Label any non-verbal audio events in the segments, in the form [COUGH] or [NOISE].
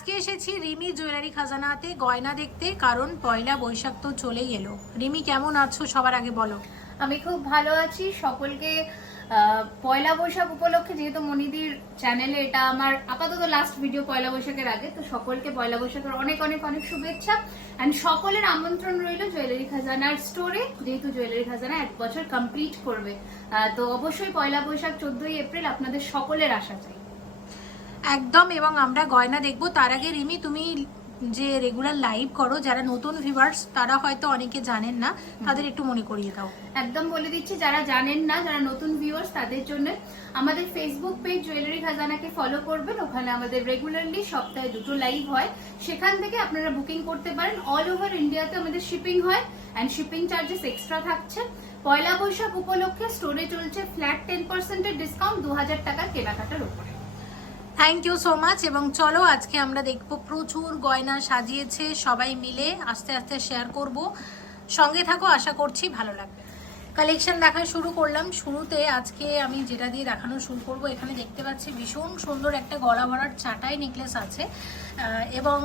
আজকে এসেছি রিমি জুয়েলারি খাজানাতে, গয়না দেখতে, কারণ পয়লা বৈশাখ তো চলেই এলো। রিমি, কেমন আছো? সবার আগে বলো। আমি খুব ভালো আছি। সকলকে পয়লা বৈশাখ উপলক্ষে যেহেতু মনিদির চ্যানেলে এটা আমার আপাতত লাস্ট ভিডিও পয়লা বৈশাখের আগে। তো সকলকে পয়লা বৈশাখের অনেক অনেক অনেক শুভেচ্ছা। অ্যান্ড সকলের আমন্ত্রণ রইল জুয়েলারি খাজানার স্টোরে যেহেতু জুয়েলারি খাজানা এক বছর কমপ্লিট করবে। তো অবশ্যই পয়লা বৈশাখ চোদ্দই এপ্রিল আপনাদের সকলের আশা চাই। একদম, এবং আমরা গয়না দেখব। তার আগে রিমি, তুমি যে রেগুলার লাইভ করো, যারা নতুন ভিউয়ার্স তারা হয়তো অনেকে জানেন না, তাদের একটু মনে করিয়ে দাও। একদম বলে দিচ্ছি, যারা জানেন না, যারা নতুন ভিউয়ার্স তাদের জন্য আমাদের ফেসবুক পেজ জুয়েলারি খাজানাকে ফলো করবেন। ওখানে আমাদের রেগুলারলি সপ্তাহে দুটো লাইভ হয়। সেখান থেকে আপনারা বুকিং করতে পারেন। অল ওভার ইন্ডিয়াতে আমাদের শিপিং হয় অ্যান্ড শিপিং চার্জেস এক্সট্রা থাকছে। পয়লা বৈশাখ উপলক্ষে স্টোরে চলছে ফ্ল্যাট টেন পার্সেন্টের ডিসকাউন্ট দু হাজার টাকার কেনাকাটার উপরে। থ্যাংক ইউ সো মাচ এবং চলো আজকে আমরা দেখব প্রচুর গয়না সাজিয়েছে সবাই মিলে আস্তে আস্তে শেয়ার করব। সঙ্গে থাকো আশা করছি ভালো লাগবে। কালেকশন দেখা শুরু করলাম। শুরুতে আজকে আমি যেটা দিয়ে দেখানো শুরু করব এখানে দেখতে পাচ্ছি ভীষণ সুন্দর একটা গলা ভরার চাটাই নেকলেস আছে। এবং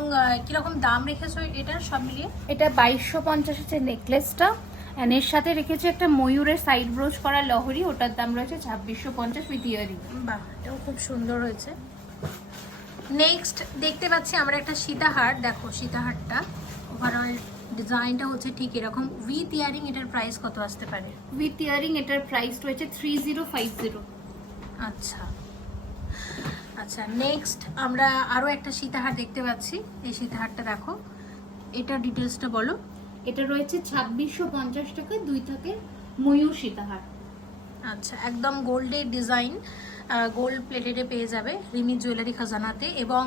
কীরকম দাম রেখেছো এটার সব মিলিয়ে? এটা বাইশশো পঞ্চাশ হচ্ছে নেকলেসটা অ্যান্ড এর সাথে রেখেছে একটা ময়ূরের সাইড ব্রোচ করা লহরি ওটার দাম রয়েছে ছাব্বিশশো পঞ্চাশ উইথ ইয়ারিং বাহ এটাও খুব সুন্দর হয়েছে। নেক্সট দেখতে পাচ্ছি আমরা একটা সীতাহার। দেখো সীতাহারটা ওভারঅল ডিজাইনটা হচ্ছে ঠিক এরকম। উইথ ইয়ারিং এটার প্রাইস কত আসতে পারে? উইথ ইয়ারিং এটার প্রাইস রয়েছে থ্রি জিরো ফাইভ জিরো আচ্ছা। আচ্ছা নেক্সট আমরা আরও একটা সীতাহার দেখতে পাচ্ছি। এই সীতাহারটা দেখো। এটা ডিটেলসটা বলো। এটা রয়েছে ছাব্বিশশো পঞ্চাশ টাকায় দুই থাকে ময়ূর সীতাহার। আচ্ছা একদম গোল্ডের ডিজাইন গোল্ড প্লেটেডে পেয়ে যাবে রিমি জুয়েলারি খাজানাতে এবং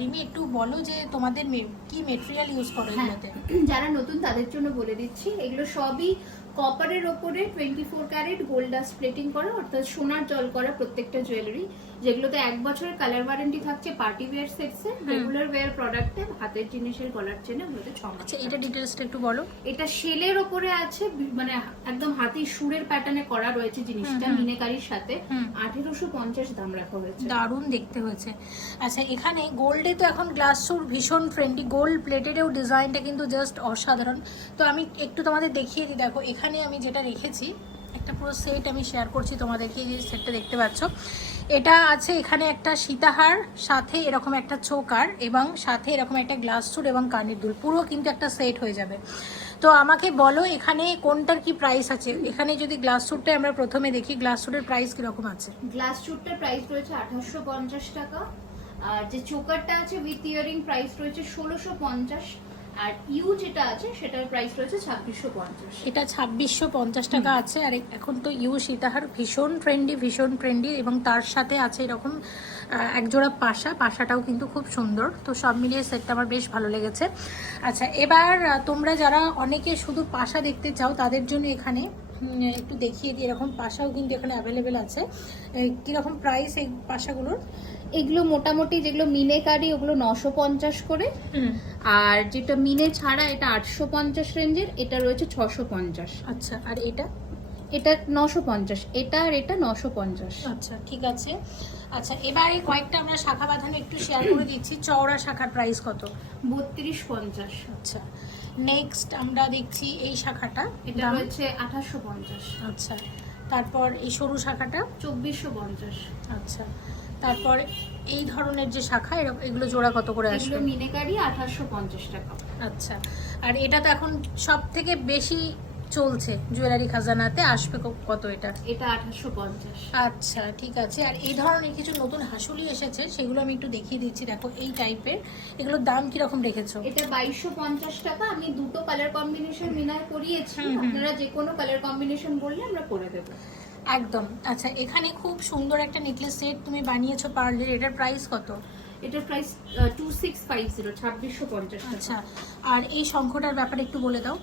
রিমি একটু বলো যে তোমাদের কি মেটেরিয়াল ইউজ করো হ্যাঁ। এগুলোতে [CLEARS THROAT] যারা নতুন তাদের জন্য বলে দিচ্ছি এগুলো সবই কপারের ওপরে twenty four carat gold dust plating করা অর্থাৎ সোনার জল করা প্রত্যেকটা জুয়েলারি যেগুলোতে এক বছরের কালার ওয়ারেন্টি থাকছে পার্টি ওয়্যার সেটসে রেগুলার ওয়্যার প্রোডাক্টে হাতের জিনিসের গলার চেনে ওগুলোতে ছ মাস আচ্ছা এটা ডিটেলসটা একটু বলো। এটা শেলের ওপরে আছে মানে একদম হাতির সুরের প্যাটার্নে করা রয়েছে জিনিসটা। মিনেকারির সাথে। আঠেরোশো পঞ্চাশ দাম রাখা হয়েছে। দারুণ দেখতে হয়েছে। আচ্ছা এখানে গোল্ডে তো এখন গ্লাস সুর ভীষণ ট্রেন্ডি গোল্ড প্লেটেডেও ডিজাইনটা কিন্তু জাস্ট অসাধারণ। তো আমি একটু তোমাদের দেখিয়ে দিই। দেখো এখানে আমি যেটা রেখেছি একটা পুরো সেট আমি শেয়ার করছি তোমাদেরকে যে সেটটা দেখতে পাচ্ছ। এটা আছে এখানে একটা সীতাহার, সাথে এরকম একটা চোকার এবং সাথে এরকম একটা গ্লাস সুট এবং কানের দুল। পুরো কিন্তু একটা সেট হয়ে যাবে। তো আমাকে বলো এখানে কোনটার কি প্রাইস আছে? এখানে যদি গ্লাস সুটটা আমরা প্রথমে দেখি গ্লাস সুটের প্রাইস কীরকম আছে? গ্লাস চুটটার প্রাইস রয়েছে আঠাশশো পঞ্চাশ টাকা। আর যে চোকারটা আছে উইথ ইয়ারিং প্রাইস রয়েছে ষোলোশো পঞ্চাশ। আর ইউ যেটা আছে, সেটার প্রাইস রয়েছে ছাব্বিশশো পঞ্চাশ। এটা ছাব্বিশশো পঞ্চাশ টাকা আছে। আর এখন তো ইউ সীতাহার ভীষণ ট্রেন্ডি ভীষণ ট্রেন্ডি এবং তার সাথে আছে এরকম একজোড়া পাশা। পাশাটাও কিন্তু খুব সুন্দর। তো সব মিলিয়ে সেটটা আমার বেশ ভালো লেগেছে। আচ্ছা এবার তোমরা যারা অনেকে শুধু পাশা দেখতে চাও, তাদের জন্য এখানে একটু দেখিয়ে দিই। এরকম পাশাও কিন্তু এখানে অ্যাভেলেবেল আছে। কীরকম প্রাইস এই পাশাগুলোর? এগুলো মোটামুটি যেগুলো মিনেকারি ওগুলো নশো পঞ্চাশ করে। আর যেটা মিনে ছাড়া এটা আটশো পঞ্চাশ রেঞ্জের এটা রয়েছে ছশো পঞ্চাশ। আচ্ছা আর এটা? এটা নশো পঞ্চাশ এটা আর এটা নশো পঞ্চাশ। আচ্ছা ঠিক আছে। আচ্ছা এবারে কয়েকটা আমরা শাখা বাঁধানো একটু শেয়ার করে দিচ্ছি। চওড়া শাখার প্রাইস কত? বত্রিশ পঞ্চাশ। আচ্ছা নেক্সট আমরা দেখছি এই শাখাটা। এটা। রয়েছে আঠাশশো পঞ্চাশ। আচ্ছা তারপর এই সরু শাখাটা? চব্বিশশো পঞ্চাশ। আচ্ছা তারপর এই ধরনের যে শাখা এগুলো জোড়া কত করে আসবে? মিনেকারি আঠাশশো পঞ্চাশ টাকা। আচ্ছা আর এটা তো এখন সব থেকে বেশি চলছে জুয়েলারি খাজানাতে আসবে কত এটা? এটা আঠাশশো পঞ্চাশ। আচ্ছা ঠিক আছে। আর এই ধরনের কিছু নতুন হাসুলি এসেছে সেগুলো আমি একটু দেখিয়ে দিচ্ছি। দেখো এই টাইপের এগুলোর দাম কীরকম রেখেছো? এটা বাইশশো পঞ্চাশ টাকা। আমি দুটো কালার কম্বিনেশন মিনার করিয়েছি। আপনারা যে কোনো কালার কম্বিনেশন বললে আমরা করে দেবো। একদম। আচ্ছা এখানে খুব সুন্দর একটা নেকলেস সেট তুমি বানিয়েছো পার্লের এটার প্রাইস কত? এটার price two six five zero ছাব্বিশশো পঞ্চাশ আচ্ছা আর এই শঙ্খটার ব্যাপারে একটু বলে দাও।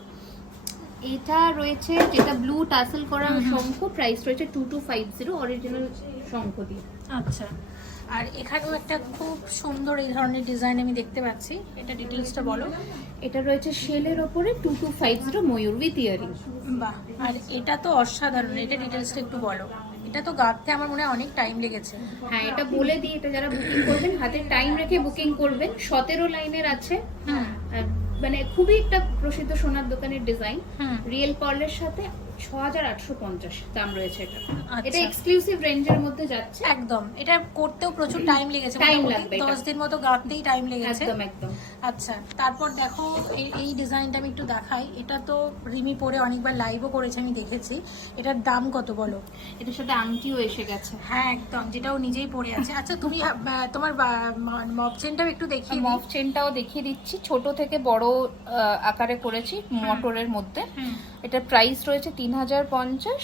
এটা রয়েছে যেটা ব্লু টাসেল করা। শঙ্খ প্রাইস রয়েছে two two five zero original শঙ্খ দিয়ে। আচ্ছা। আর এখানেও একটা খুব সুন্দর এই ধরনের ডিজাইন আমি দেখতে পাচ্ছি। এটা ডিটেলসটা বলো। এটা রয়েছে শেলের ওপরে টু টু ফাইভ জিরো ময়ূর উইথ ইয়ারিং বাহ আর এটা তো অসাধারণ এটা ডিটেলসটা একটু বলো। এটা তো গাঁথতে আমার মনে হয় অনেক টাইম লেগেছে। হ্যাঁ এটা বলে দিই এটা যারা বুকিং করবেন হাতে টাইম রেখে বুকিং করবেন সতেরো লাইনের আছে। আর মানে খুবই একটা প্রসিদ্ধ সোনার দোকানের ডিজাইন রিয়েল পার্লের সাথে ছ হাজার আটশো পঞ্চাশ দাম রয়েছে এটা। আচ্ছা। এটা এক্সক্লুসিভ রেঞ্জের মধ্যে যাচ্ছে। একদম। এটা করতেও প্রচুর টাইম লেগেছে। টাইম লাগবে দশ দিন মতো গাঁথতেই টাইম লেগেছে। একদম একদম। আচ্ছা তারপর দেখো এই এই ডিজাইনটা আমি একটু দেখাই। এটা তো রিমি পরে অনেকবার লাইভও করেছে আমি দেখেছি। এটার দাম কত বলো? এটার সাথে আংটিও এসে গেছে। হ্যাঁ একদম যেটাও নিজেই পরে আছে। আচ্ছা তুমি তোমার মপ চেনটাও একটু দেখিয়ে দিই। মফ চেনটাও দেখিয়ে দিচ্ছি। ছোট থেকে বড় আকারে করেছি মটরের মধ্যে। হুম। এটার প্রাইস রয়েছে তিন হাজার পঞ্চাশ।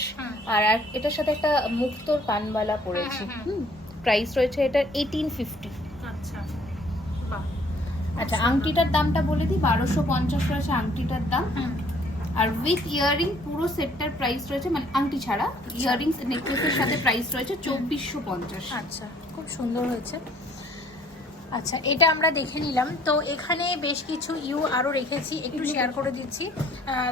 আর এটার সাথে একটা মুক্তোর কানবালা পড়েছি হুম, হুম, প্রাইস রয়েছে এটার এইটিন ফিফটি আচ্ছা আংটিটার দামটা বলে দিই বারোশো পঞ্চাশ রয়েছে আংটিটার দাম। আর উইথ ইয়ারিং পুরো সেটটার প্রাইস রয়েছে মানে আংটি ছাড়া ইয়ারিংস নেকলেসের সাথে প্রাইস রয়েছে চব্বিশশো পঞ্চাশ। আচ্ছা খুব সুন্দর হয়েছে। আচ্ছা এটা আমরা দেখে নিলাম। তো এখানে বেশ কিছু ইউ আরও রেখেছি একটু শেয়ার করে দিচ্ছি।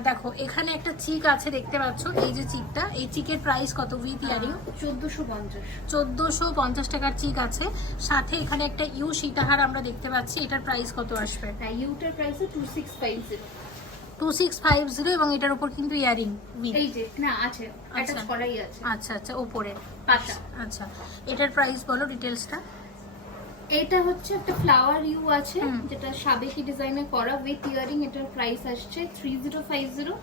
দেখো এখানে একটা চিক আছে দেখতে পাচ্ছ? এই যে চিকটা এই চিকের প্রাইস কত উইথ ইয়ারিং চোদ্দোশো পঞ্চাশ। চোদ্দোশো পঞ্চাশ টাকার চিক আছে। সাথে এখানে একটা ইউ সীতাহার আমরা দেখতে পাচ্ছি এটার প্রাইস কত আসবে? হ্যাঁ ইউটার price two six five zero two six five zero এবং এটার উপর কিন্তু ইয়ারিং এই যে না আছে আচ্ছা। আচ্ছা আচ্ছা পাশা আচ্ছা এটার প্রাইস বলো ডিটেলসটা এটা হচ্ছে একটা ফ্লাওয়ার ইউ আছে যেটা সাবেকি ডিজাইনে করা উইথ ইয়ারিং এটার প্রাইস আসছে থ্রি জিরো ফাইভ জিরো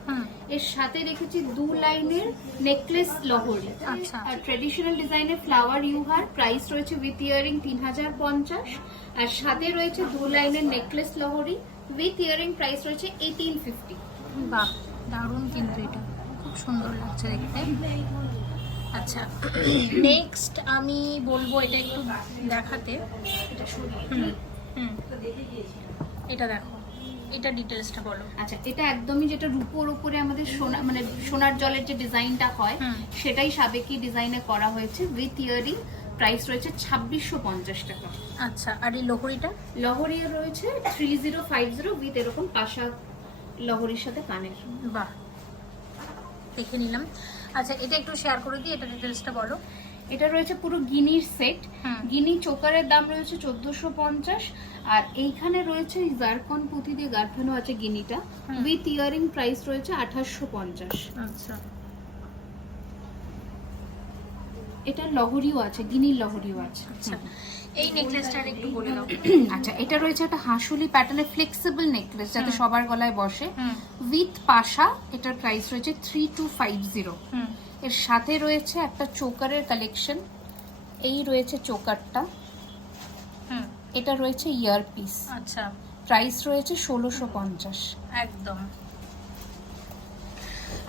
এর সাথে রেখেছি দু লাইনের নেকলেস লহরি। আচ্ছা। আর ট্রেডিশনাল ডিজাইনের ফ্লাওয়ার ইউ হার প্রাইস রয়েছে উইথ ইয়ারিং তিন হাজার পঞ্চাশ। আর সাথে রয়েছে দু লাইনের নেকলেস লহরি উইথ ইয়ারিং প্রাইস রয়েছে এইটিন ফিফটি বাহ দারুণ কিন্তু এটা। খুব সুন্দর লাগছে দেখতে। আচ্ছা নেক্সট আমি বলব এটা একটু দেখাতে। এটা হুম হুম। এটা দেখো। এটা ডিটেলসটা বলো। আচ্ছা এটা একদমই যেটা রূপোর উপরে আমাদের সোনা মানে সোনার জলের যে ডিজাইনটা হয় সেটাই সাবেকি ডিজাইনে করা হয়েছে উইথ ইয়ারিং প্রাইস রয়েছে ছাব্বিশশো পঞ্চাশ টাকা। আচ্ছা আর এই লহরিটা? লহরি রয়েছে three zero five zero with এরকম পাশা লহরির সাথে কানের বাহ। দেখে নিলাম। আচ্ছা এটা একটু শেয়ার করে দিই এটা ডিটেলসটা বলো। এটা রয়েছে পুরো গিনির সেট। গিনি চোকারের দাম রয়েছে চোদ্দশো পঞ্চাশ আর এইখানে রয়েছে জারকন পুঁতি দিয়ে গাঁথানো আছে গিনিটা। উইথ ইয়ারিং প্রাইস রয়েছে আঠাশশো পঞ্চাশ। আচ্ছা। এটা লহরিও আছে গিনির লহরিও আছে। আচ্ছা। এই নেকলেসটার একটু বলে দাও। [COUGHS] আচ্ছা এটা রয়েছে একটা হাঁসুলি প্যাটার্নের ফ্লেক্সিবল নেকলেস যাতে সবার গলায় বসে। উইথ পাশা এটার প্রাইস রয়েছে থ্রি টু ফাইভ জিরো হুম। এর সাথে রয়েছে একটা চোকারের কালেকশন এই রয়েছে চোকারটা। হুম। এটা রয়েছে ইয়ার পিস আচ্ছা। প্রাইস রয়েছে ষোলোশো পঞ্চাশ। একদম।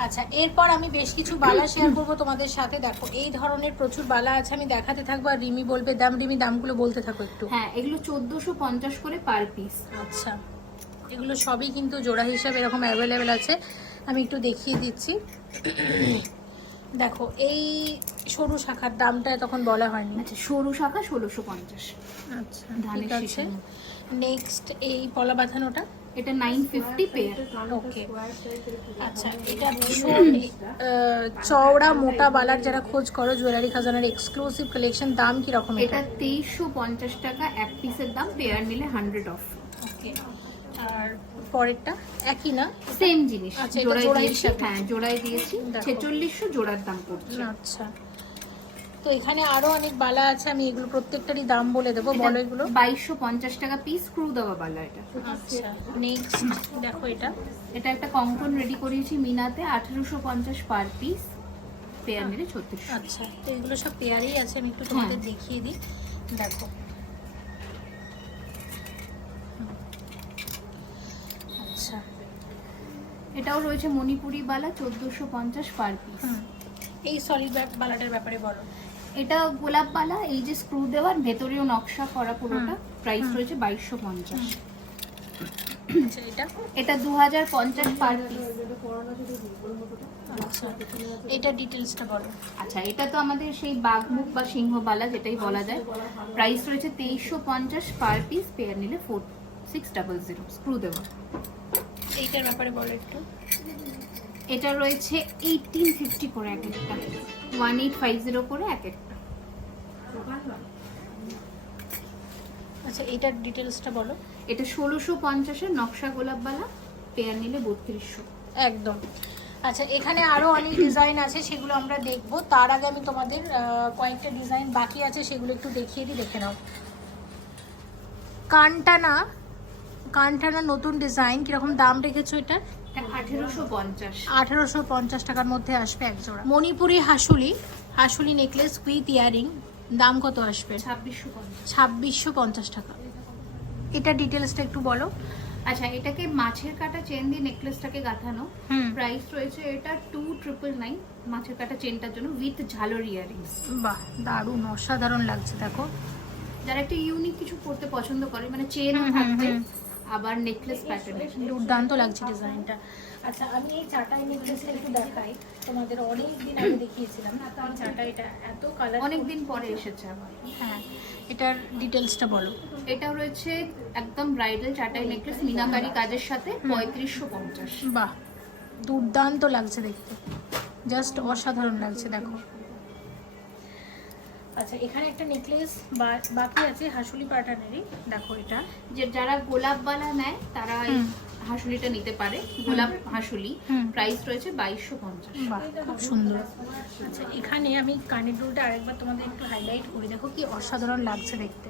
আচ্ছা এরপর আমি বেশ কিছু বালা শেয়ার করব তোমাদের সাথে। দেখো এই ধরনের প্রচুর বালা আছে আমি দেখাতে থাকব আর রিমি বলবে দাম রিমি দামগুলো বলতে থাকো একটু। হ্যাঁ এগুলো চোদ্দশো পঞ্চাশ করে পার পিস আচ্ছা এগুলো সবই কিন্তু জোড়া হিসাবে এরকম অ্যাভেলেবেল আছে। আমি একটু দেখিয়ে দিচ্ছি। দেখো এই সরু শাখার দামটা তখন বলা হয়নি। আচ্ছা সরু শাখা ষোলোশো পঞ্চাশ। আচ্ছা ধানের আছে। নেক্সট এই পলা বাঁধানোটা। এটা নাইন ফিফটি পেয়ার ওকে আচ্ছা এটা ভীষণ চওড়া মোটা বালার যারা খোঁজ করো জুয়েলারি খাজানার এক্সক্লুসিভ কালেকশন দাম কি রকম এটা তেইশশো পঞ্চাশ টাকা এক পিসের দাম পেয়ার নিলে হান্ড্রেড অফ ওকে আর পরেরটা একই না? সেম জিনিস। আচ্ছা, জোড়ায় জোড়াই দিয়েছি হ্যাঁ জোড়ায় দিয়েছি। দেখো। ছেচল্লিশশো জোড়ার দাম পড়ছে। আচ্ছা। তো এখানে আরও অনেক বালা আছে আমি এগুলো প্রত্যেকটারই দাম বলে দেবো বলো এগুলো। বাইশশো পঞ্চাশ টাকা পিস স্ক্রু দেওয়া বালা এটা। আচ্ছা নেক্সট দেখো এটা। এটা একটা কঙ্কন রেডি করিয়েছি মিনাতে আঠেরোশো পঞ্চাশ পার পিস পেয়ার নিলে ছত্রিশশো। আচ্ছা তো এগুলো সব পেয়ারেই আছে আমি একটু তোমাদের হ্যাঁ। দেখিয়ে দিই। দেখো। আচ্ছা। এটাও রয়েছে মণিপুরি বালা চোদ্দশো পঞ্চাশ পার পিস। এই সলিড বালাটার ব্যাপারে বলো। এটা গোলাপ বালা এই যে স্ক্রু দেওয়ার ভেতরেও নকশা করা পুরোটা। প্রাইস রয়েছে বাইশশো পঞ্চাশ। আচ্ছা এটা? দু হাজার পঞ্চাশ পার পিস আচ্ছা এটা ডিটেলসটা বলো। আচ্ছা এটা তো আমাদের সেই বাঘমুখ বা সিংহবালা যেটাই বলা যায়। প্রাইস রয়েছে তেইশশো পঞ্চাশ পার পিস পেয়ার নিলে four six double zero screw দেওয়া। এইটার ব্যাপারে বলো একটু। এটা রয়েছে এইটিন ফিফটি করে এক একটা। ওয়ান এইট ফাইভ জিরো করে এক একটা। আচ্ছা এটার ডিটেলসটা বলো। এটা ষোলোশো পঞ্চাশের নকশা গোলাপবালা পেয়ার নিলে বত্রিশশো। একদম। আচ্ছা এখানে আরও অনেক ডিজাইন আছে সেগুলো আমরা দেখব। তার আগে আমি তোমাদের কয়েকটা ডিজাইন বাকি আছে সেগুলো একটু দেখিয়ে দিই দেখে নাও। কানটানা কানটানা নতুন ডিজাইন কীরকম দাম রেখেছো এটার এটা আঠেরোশো পঞ্চাশ। আঠারোশো পঞ্চাশ টাকার মধ্যে আসবে এক জোড়া। মণিপুরি হাসুলি হাসুলি নেকলেস উইথ ইয়ারিং। দাম কত আসবে? ছাব্বিশশো পঞ্চাশ। ছাব্বিশশো পঞ্চাশ টাকা। এটা ডিটেলসটা একটু বলো। আচ্ছা এটাকে মাছের কাটা চেন দিয়ে নেকলেসটাকে গাঁথানো। প্রাইস রয়েছে এটা টু ট্রিপল নাইন মাছের কাটা চেনটার জন্য উইথ ঝালর ইয়ারিংস বাহ দারুণ অসাধারণ লাগছে দেখো। যারা একটা ইউনিক কিছু পড়তে পছন্দ করে মানে হুম, থাকবে আবার নেকলেস প্যাটার্নের দুর্দান্ত লাগছে ডিজাইনটা আচ্ছা আমি এই চাটাই নেকলেসটা একটু দেখাই। তোমাদের অনেক দিন আগে দেখিয়েছিলাম এই চাটাইটা এত কালার অনেক দিন পরে এসেছে আমার হ্যাঁ এটার ডিটেলসটা বলো। এটা রয়েছে একদম ব্রাইডাল চাটাই নেকলেস মিনাকারি কাজের সাথে পঁয়ত্রিশশো পঞ্চাশ। বাহ দুর্দান্ত লাগছে দেখতে। জাস্ট অসাধারণ লাগছে দেখো। আচ্ছা এখানে একটা নেকলেস বাকি আছে হাসুলি প্যাটার্নেরই দেখো এটা। যে যারা গোলাপ বালা নেয় তারা। হাসুলিটা নিতে পারে গোলাপ হাসুলি প্রাইস রয়েছে বাইশশো পঞ্চাশ। খুব সুন্দর। আচ্ছা এখানে আমি কানের দুলটা আরেকবার তোমাদের একটু হাইলাইট করি দেখো কি অসাধারণ লাগছে দেখতে।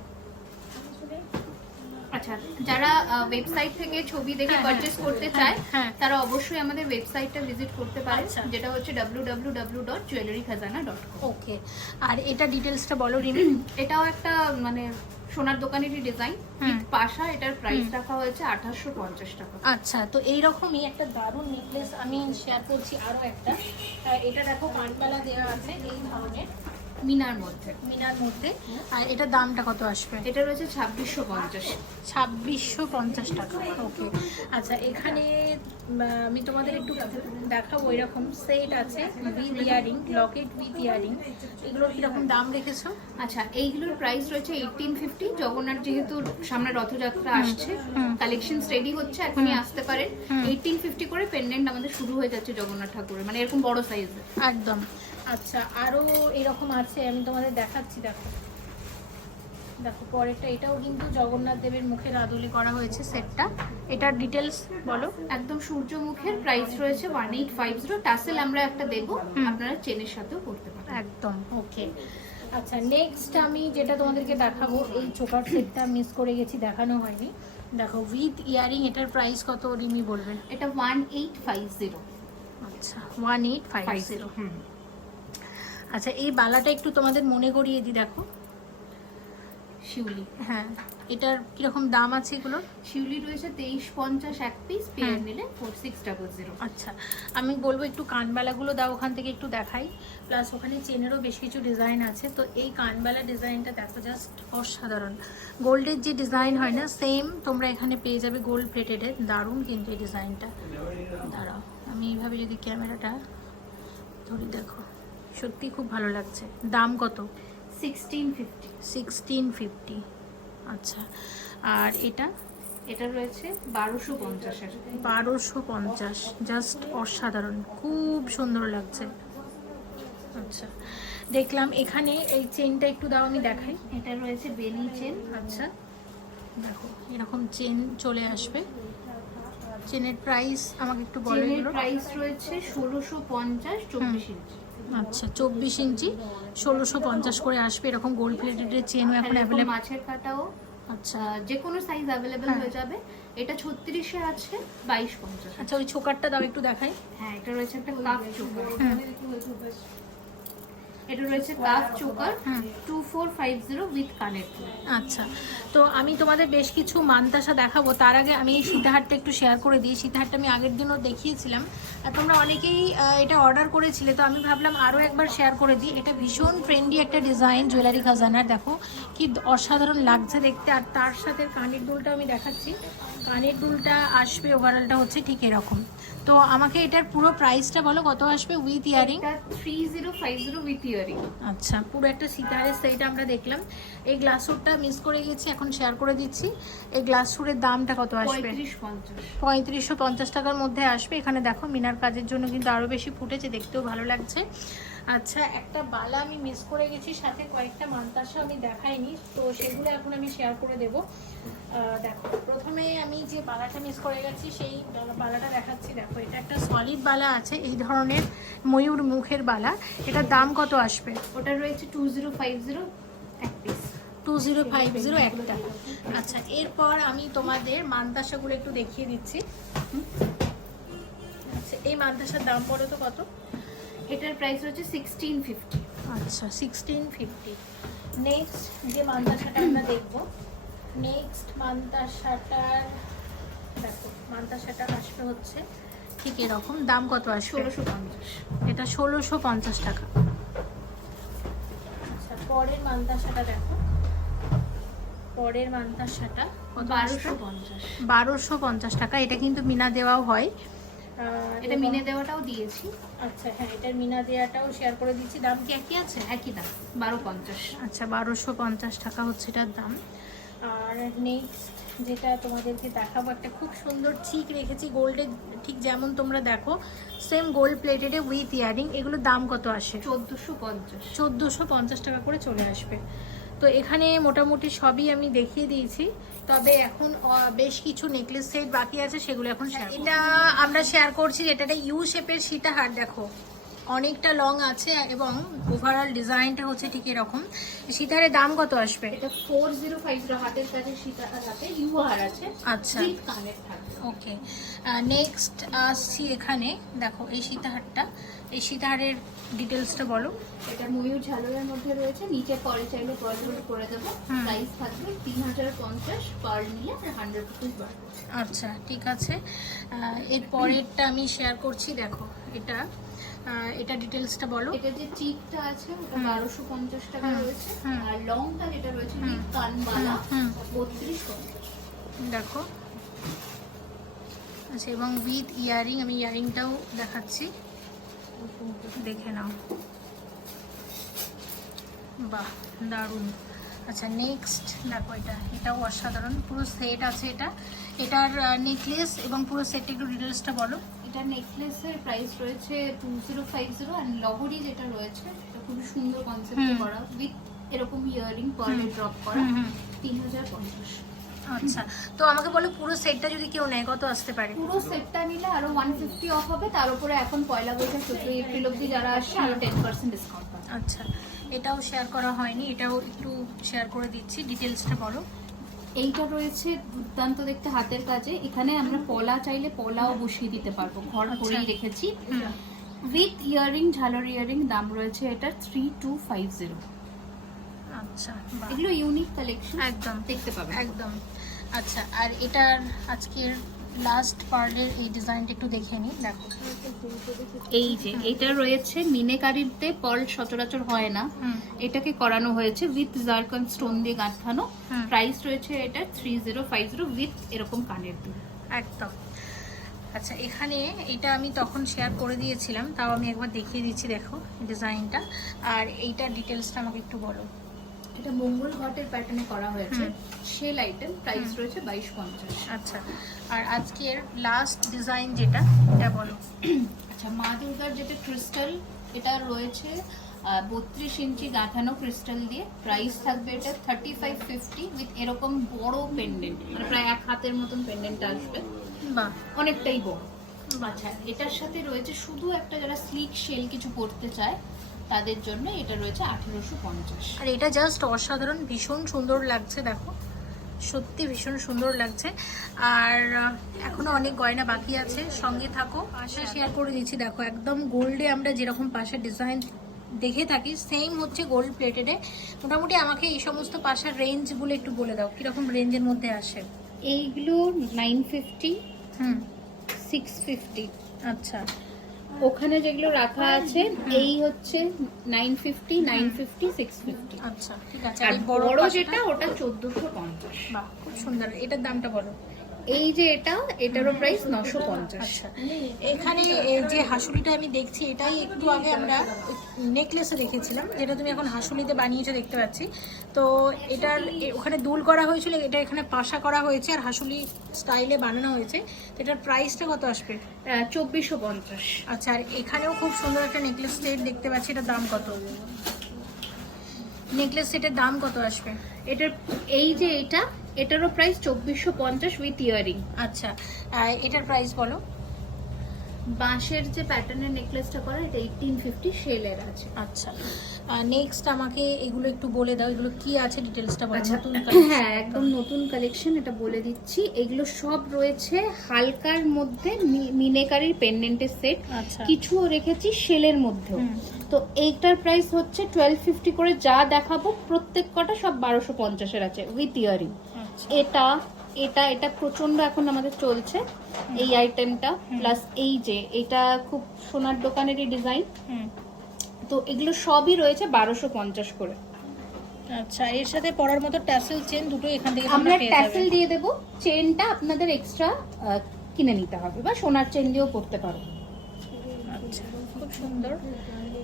আচ্ছা যারা ওয়েবসাইট থেকে ছবি দেখে হ্যাঁ, পারচেস হ্যাঁ। করতে হ্যাঁ, চায় হ্যাঁ। তারা অবশ্যই আমাদের ওয়েবসাইটটা ভিজিট করতে পারে আচ্ছা। যেটা হচ্ছে ডট ওকে আর এটা ডিটেলসটা বলো রিমি। এটাও একটা মানে সোনার দোকানেরই ডিজাইন। পাশা এটার প্রাইস রাখা হয়েছে আঠাশশো পঞ্চাশ টাকা। আচ্ছা তো এইরকমই একটা দারুণ নেকলেস আমি শেয়ার করছি আরও একটা। এটা দেখো কানপালা দেওয়া আছে এই ধরনের। মিনার মধ্যে। মিনার মধ্যে। আর এটার দামটা কত আসবে? এটা রয়েছে ছাব্বিশশো পঞ্চাশ। ছাব্বিশশো পঞ্চাশ টাকা। ওকে। আচ্ছা এখানে আমি তোমাদের একটু দেখাবো এরকম সেট আছে with earring locket with earring. এগুলোর কীরকম দাম রেখেছো? আচ্ছা এইগুলোর প্রাইস রয়েছে এইটিন ফিফটি জগন্নাথ যেহেতু সামনে রথযাত্রা আসছে কালেকশন রেডি হচ্ছে এখনই আসতে পারেন। এইটিন ফিফটি করে পেন্ডেন্ট আমাদের শুরু হয়ে যাচ্ছে জগন্নাথ ঠাকুরের মানে এরকম বড় সাইজ একদম। আচ্ছা আরও এরকম আছে আমি তোমাদের দেখাচ্ছি দেখো। দেখো পরেরটা এটাও কিন্তু জগন্নাথ দেবের মুখের আদলে করা হয়েছে সেটটা। এটার ডিটেলস বলো। একদম সূর্যমুখের প্রাইস রয়েছে one eight five zero tassel আমরা একটা দেবো আপনারা চেনের সাথেও করতে পারেন একদম ওকে। আচ্ছা নেক্সট আমি যেটা তোমাদেরকে দেখাবো এই চোকার সেটটা মিস করে গেছি দেখানো হয়নি। দেখো উইথ ইয়ারিং এটার প্রাইস কত রিমি বলবেন? এটা ওয়ান এইট ফাইভ জিরো আচ্ছা ওয়ান এইট ফাইভ জিরো আচ্ছা এই বালাটা একটু তোমাদের মনে করিয়ে দিই দেখো। শিউলি। হ্যাঁ এটার কীরকম দাম আছে এগুলোর? শিউলি রয়েছে তেইশ পঞ্চাশ এক পিস পেয়ার নিলে ফোর সিক্স ডাবল জিরো আচ্ছা আমি বলব একটু কানবালাগুলো দাও ওখান থেকে একটু দেখাই। প্লাস ওখানে চেনেরও বেশ কিছু ডিজাইন আছে। তো এই কানবালা ডিজাইনটা দেখো জাস্ট অসাধারণ। গোল্ডের যে ডিজাইন হয় না সেম তোমরা এখানে পেয়ে যাবে গোল্ড প্লেটেডের দারুণ কিন্তু এই ডিজাইনটা দাঁড়াও আমি এইভাবে যদি ক্যামেরাটা ধরি দেখো। সত্যি খুব ভালো লাগছে। দাম কত? সিক্সটিন ফিফটি সিক্সটিন ফিফটি আচ্ছা আর এটা? এটা রয়েছে বারোশো পঞ্চাশের বারোশো পঞ্চাশ জাস্ট অসাধারণ খুব সুন্দর লাগছে। আচ্ছা দেখলাম এখানে এই চেনটা একটু দাও আমি দেখাই। এটা রয়েছে বেনি চেন। আচ্ছা দেখো এরকম চেন চলে আসবে। চেনের প্রাইস আমাকে একটু বলো প্রাইস রয়েছে ষোলোশো পঞ্চাশ চব্বিশ ইঞ্চি। আচ্ছা চব্বিশ ইঞ্চি ষোলোশো পঞ্চাশ করে আসবে এরকম গোল্ড প্লেটেডের চেন এখন মাছের কাটাও। আচ্ছা। যে কোনো সাইজ অ্যাভেলেবেল হ্যাঁ। যাবে। এটা ছত্রিশে আছে বাইশ পঞ্চাশ। আচ্ছা ওই ছোকারটা দাও একটু দেখাই। হ্যাঁ এটা রয়েছে একটা কাপ চোকার। হুম এটা রয়েছে cup choker two four five zero with connect আচ্ছা। তো আমি তোমাদের বেশ কিছু মানতাসা দেখাবো। তার আগে আমি এই সীতাহারটা একটু শেয়ার করে দিই। সীতাহারটা আমি আগের দিনও দেখিয়েছিলাম। আর তোমরা অনেকেই এটা অর্ডার করেছিলে তো আমি ভাবলাম আরও একবার শেয়ার করে দিই। এটা ভীষণ ট্রেন্ডি একটা ডিজাইন জুয়েলারি খাজানার। দেখো কি অসাধারণ লাগছে দেখতে। আর তার সাথে কানের দুলটা আমি দেখাচ্ছি। কানের দুলটা আসবে ওভারঅলটা হচ্ছে ঠিক এরকম। তো আমাকে এটার পুরো প্রাইসটা বলো কত আসবে with earring three zero five zero with earring আচ্ছা পুরো একটা সিতারের সেট আমরা দেখলাম। এই গ্লাস সুটটা মিস করে গেছি এখন শেয়ার করে দিচ্ছি। এই গ্লাস সুটের দামটা কত আসবে? পঁয়ত্রিশ পঁয়ত্রিশশো পঞ্চাশ টাকার মধ্যে আসবে। এখানে দেখো মিনার কাজের জন্য কিন্তু আরও বেশি ফুটেছে দেখতেও ভালো লাগছে। আচ্ছা একটা বালা আমি মিস করে গেছি সাথে কয়েকটা মান্তাসা আমি দেখাইনি তো সেগুলো এখন আমি শেয়ার করে দেবো। দেখো প্রথমে আমি যে বালাটা মিস করে গেছি সেই বালাটা দেখাচ্ছি। দেখো এটা একটা সলিড বালা আছে এই ধরনের ময়ূর মুখের বালা। এটার দাম কত আসবে? ওটা রয়েছে টু জিরো ফাইভ জিরো এক piece two zero five zero একটা আচ্ছা এরপর আমি তোমাদের মান্তাসাগুলো একটু দেখিয়ে দিচ্ছি। আচ্ছা এই মান্তাসার দাম পড়ে তো কত? এটার প্রাইস হচ্ছে সিক্সটিন ফিফটি আচ্ছা সিক্সটিন ফিফটি নেক্সট যে মান্তাসাটা আমরা দেখব নেক্সট মান্তাসাটার দেখো মান্তাসাটা আসবে হচ্ছে ঠিক এরকম দাম কত আসবে? ষোলোশো পঞ্চাশ। এটা ষোলোশো পঞ্চাশ টাকা। আচ্ছা পরের মান্তাসাটা দেখো। পরের মান্তাসাটা বারোশো পঞ্চাশ। বারোশো পঞ্চাশ টাকা এটা কিন্তু মিনা দেওয়াও হয়। এটা মিনে দেওয়াটাও দিয়েছি। আচ্ছা হ্যাঁ এটার মিনা দেওয়াটাও শেয়ার করে দিচ্ছি। দাম কি একই আছে? একই দাম বারো পঞ্চাশ আচ্ছা বারোশো পঞ্চাশ টাকা হচ্ছে এটার দাম। আর নেক্সট যেটা তোমাদেরকে দেখাবো একটা খুব সুন্দর ঠিক রেখেছি গোল্ডের ঠিক যেমন তোমরা দেখো সেম গোল্ড প্লেটেডে উইথ ইয়ারিং এগুলোর দাম কত আসে? চোদ্দোশো পঞ্চাশ। চোদ্দোশো পঞ্চাশ টাকা করে চলে আসবে। তো এখানে মোটামুটি সবই আমি দেখিয়ে দিয়েছি। তবে এখন বেশ কিছু নেকলেস সেট বাকি আছে সেগুলো এখন share এটা আমরা শেয়ার করছি যেটা ইউ শেপের সীতাহার দেখো। অনেকটা লং আছে এবং ওভারঅল ডিজাইনটা হচ্ছে ঠিক এরকম। সীতাহারের দাম কত আসবে? এটা ফোর জিরো ফাইভ জিরো হাতের কাছে সীতা হাতে ইউআর আছে। আচ্ছা। ওকে নেক্সট আসছি এখানে। দেখো এই সীতাহারটা। এই সীতাহারের ডিটেলসটা বলো। এটা ময়ূর ঝালরের মধ্যে রয়েছে। নিচে পরে চাইলে পরে করে দেবো। প্রাইস থাকবে তিন হাজার পঞ্চাশ পার নিলে আর হান্ড্রেড রুপিস আচ্ছা ঠিক আছে। এর পরেরটা আমি শেয়ার করছি। দেখো এটা এটা ডিটেলসটা বলো। এটা যে চিকটা আছে ওটা। বারোশো পঞ্চাশ টাকা রয়েছে। আর লংটা যেটা রয়েছে কানবালা বত্রিশ দেখো। আচ্ছা এবং উইথ ইয়ারিং আমি ইয়ারিংটাও দেখাচ্ছি। দেখে নাও। বাহ দারুণ। আচ্ছা নেক্সট দেখো এটা। এটাও অসাধারণ। পুরো সেট আছে এটা। এটার নেকলেস এবং পুরো সেটটা একটু ডিটেলসটা বলো। এটা নেকলেসের প্রাইস রয়েছে টু জিরো ফাইভ জিরো আর লহরি যেটা রয়েছে এটা খুবই সুন্দর কনসেপ্ট করা উইথ এরকম ইয়ারিং পার্লে ড্রপ করা। তিন হাজার পঞ্চাশ। আচ্ছা তো আমাকে বলো পুরো সেটটা যদি কেউ নেয় কত আসতে পারে? পুরো সেটটা নিলে আরও ওয়ান ফিফটি অফ হবে তার উপরে এখন পয়লা বৈশাখ চোদ্দই এপ্রিল অব্দি যারা আসছে আরও টেন পার্সেন্ট ডিসকাউন্ট পাবে। আচ্ছা এটাও শেয়ার করা হয়নি এটাও একটু শেয়ার করে দিচ্ছি ডিটেলসটা বলো। এইটা রয়েছে দুর্দান্ত দেখতে হাতের কাজে। এখানে আমরা পলা চাইলে পলাও বসিয়ে দিতে পারব। ঘর আচ্ছা। করেই রেখেছি। উইথ ইয়ারিং ঝালর ইয়ারিং দাম রয়েছে এটা থ্রি টু ফাইভ জিরো আচ্ছা এগুলো ইউনিক কালেকশন একদম। দেখতে পাবেন। একদম। আচ্ছা আর এটার আজকের লাস্ট পার্লের এই ডিজাইনটা একটু দেখে নিই দেখো। এই যে এটা রয়েছে মিনেকারিতে পল সচরাচর হয় না। এটাকে করানো হয়েছে উইথ জারকন স্টোন দিয়ে গাঁথানো। প্রাইস রয়েছে এটা three zero five zero with এরকম কানের দুল। একদম। আচ্ছা এখানে এটা আমি তখন শেয়ার করে দিয়েছিলাম তাও আমি একবার দেখিয়ে দিচ্ছি দেখো ডিজাইনটা। আর এইটার ডিটেলসটা আমাকে একটু বলো। এটা মঙ্গল ঘটের প্যাটার্নে করা হয়েছে। সেল আইটেম প্রাইস রয়েছে বাইশ পঞ্চাশ। আচ্ছা। আর আজকের লাস্ট ডিজাইন যেটা এটা বলো। আচ্ছা মা দুর্গার যেটা ক্রিস্টাল এটা রয়েছে বত্রিশ ইঞ্চি গাঁথানো ক্রিস্টাল দিয়ে। প্রাইস থাকবে এটা থার্টি ফাইভ ফিফটি উইথ এরকম বড় পেন্ডেন্ট মানে প্রায় এক হাতের মতন পেন্ডেন্ট আসবে। বাহ। অনেকটাই বড়। আচ্ছা এটার সাথে রয়েছে শুধু একটা যারা স্লিক শেল কিছু পড়তে চায় তাদের জন্য এটা রয়েছে আঠেরোশো পঞ্চাশ। আর এটা জাস্ট অসাধারণ ভীষণ সুন্দর লাগছে দেখো। সত্যি ভীষণ সুন্দর লাগছে। আর আহ, এখনও অনেক গয়না বাকি আছে সঙ্গে থাকো। পাশা শেয়ার করে দিচ্ছি দেখো একদম গোল্ডে আমরা যেরকম পাশার ডিজাইন দেখে থাকি সেম হচ্ছে গোল্ড প্লেটেডে মোটামুটি আমাকে এই সমস্ত পাশার রেঞ্জগুলো একটু বলে দাও কীরকম রেঞ্জের মধ্যে আসে? এইগুলো নাইন ফিফটি হুম। সিক্স ফিফটি আচ্ছা। ওখানে যেগুলো রাখা আছে এই হচ্ছে nine fifty nine fifty six fifty আচ্ছা ঠিক আছে। আর বড় যেটা ওটা চোদ্দশো পঞ্চাশ। বাহ খুব সুন্দর। এটার দামটা বলো। এই যে এটা এটারও প্রাইস নশো পঞ্চাশ। আচ্ছা এখানে এই যে হাসুলিটা আমি দেখছি এটাই একটু আগে আমরা নেকলেসে দেখেছিলাম যেটা তুমি এখন হাসুলিতে বানিয়েছো দেখতে পাচ্ছি। তো এটার ওখানে দুল করা হয়েছিল এটা এখানে পাশা করা হয়েছে আর হাসুলি স্টাইলে বানানো হয়েছে। তো এটার প্রাইসটা কত আসবে? চব্বিশশো পঞ্চাশ। আচ্ছা আর এখানেও খুব সুন্দর একটা নেকলেস সেট দেখতে পাচ্ছি এটার দাম কত? নেকলেস সেটের দাম কত আসবে? এটার এই যে এটা এটারও প্রাইস চব্বিশশো পঞ্চাশ উইথ ইয়ারিং আচ্ছা এটার প্রাইস বলো? বাঁশের যে প্যাটার্নের নেকলেসটা করা এটা এইটিন ফিফটি সেলের আছে। আচ্ছা নেক্সট আমাকে এগুলো একটু বলে দাও এগুলো কি আছে ডিটেলসটা বলো আচ্ছা নতুন [CLEARS THROAT] হ্যাঁ একদম নতুন কালেকশন এটা বলে দিচ্ছি। এগুলো সব রয়েছে হালকার মধ্যে মিনেকারির পেন্ডেন্টের সেট আচ্ছা। কিছুও রেখেছি শেলের মধ্যেও। হুম। তো এইটার প্রাইস হচ্ছে টুয়েলভ ফিফটি করে যা দেখাবো প্রত্যেক কটা সব বারোশো পঞ্চাশের আছে উইথ ইয়ারিং এটা এটা এটা প্রচণ্ড এখন আমাদের চলছে এই আইটেমটা প্লাস এই যে এটা খুব সোনার দোকানেরই ডিজাইন তো এগুলো সবই রয়েছে বারোশো পঞ্চাশ করে। আচ্ছা এর সাথে পরার মতো ট্যাসেল চেন দুটো এখান থেকে আমরা ট্যাসেল দিয়ে দেবো। চেনটা আপনাদের এক্সট্রা কিনে নিতে হবে বা সোনার চেন দিয়েও পড়তে পারো। আচ্ছা খুব সুন্দর।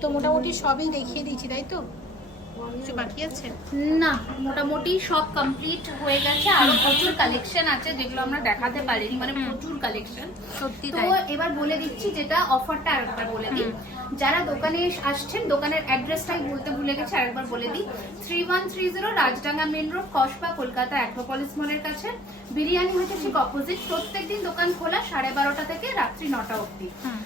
তো মোটামুটি সবই দেখিয়ে দিয়েছি তাই তো? কিছু বাকি আছে? না মোটামুটি সব কমপ্লিট হয়ে গেছে। আরও প্রচুর কালেকশন আছে যেগুলো আমরা দেখাতে পারিনি মানে প্রচুর কালেকশন সত্যি তো এবার বলে দিচ্ছি যেটা অফারটা আরেকবার বলে দিই। যারা দোকানে আসছেন দোকানের অ্যাড্রেসটাই বলতে ভুলে গেছে আরেকবার বলে দিই। Three one three zero Rajdanga main road Kasba Kolkata Acropolis মলের কাছে। বিরিয়ানি হচ্ছে ঠিক অপোজিট প্রত্যেকদিন দোকান খোলা সাড়ে বারোটা থেকে রাত্রি নটা অবধি। আহ,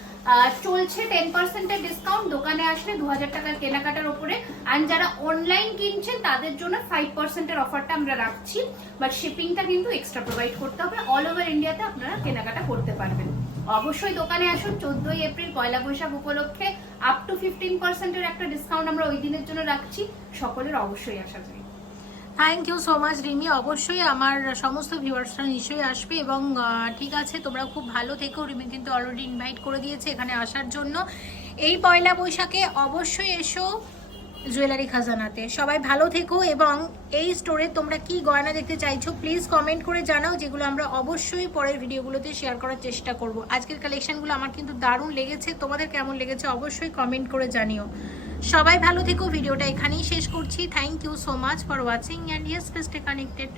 চলছে টেন পার্সেন্টের ডিসকাউন্ট দোকানে আসলে দু হাজার টাকার কেনাকাটার উপরে আর যারা অনলাইন কিনছেন, তাদের জন্য ফাইভ পার্সেন্টের অফারটা আমরা রাখছি। বাট শিপিংটা কিন্তু এক্সট্রা প্রোভাইড করতে হবে। অল ওভার ইন্ডিয়াতে আপনারা কেনাকাটা করতে পারবেন। অবশ্যই দোকানে আসুন। চোদ্দই এপ্রিল পয়লা বৈশাখ উপলক্ষে আপ টু ফিফটিন পার্সেন্টের একটা ডিসকাউন্ট আমরা ওই দিনের জন্য রাখছি। সকলের অবশ্যই আসা চাই thank you so much Rimi অবশ্যই আমার সমস্ত ভিউয়ার্সরা নিশ্চয়ই আসবে এবং ঠিক আছে, তোমরা খুব ভালো থেকো। রিমি কিন্তু অলরেডি ইনভাইট করে দিয়েছে এখানে আসার জন্য। এই পয়লা বৈশাখে অবশ্যই এসো। জুয়েলারি খাজানাতে। সবাই ভালো থেকো এবং এই স্টোরে তোমরা কি গয়না দেখতে চাইছো প্লিজ কমেন্ট করে জানাও, যেগুলো আমরা অবশ্যই পরের ভিডিওগুলোতে শেয়ার করার চেষ্টা করব। আজকের কালেকশনগুলো আমার কিন্তু দারুণ লেগেছে, তোমাদের কেমন লেগেছে অবশ্যই কমেন্ট করে জানিও। সবাই ভালো থেকো ভিডিওটা এখানেই শেষ করছি। Thank you so much for watching and yes connected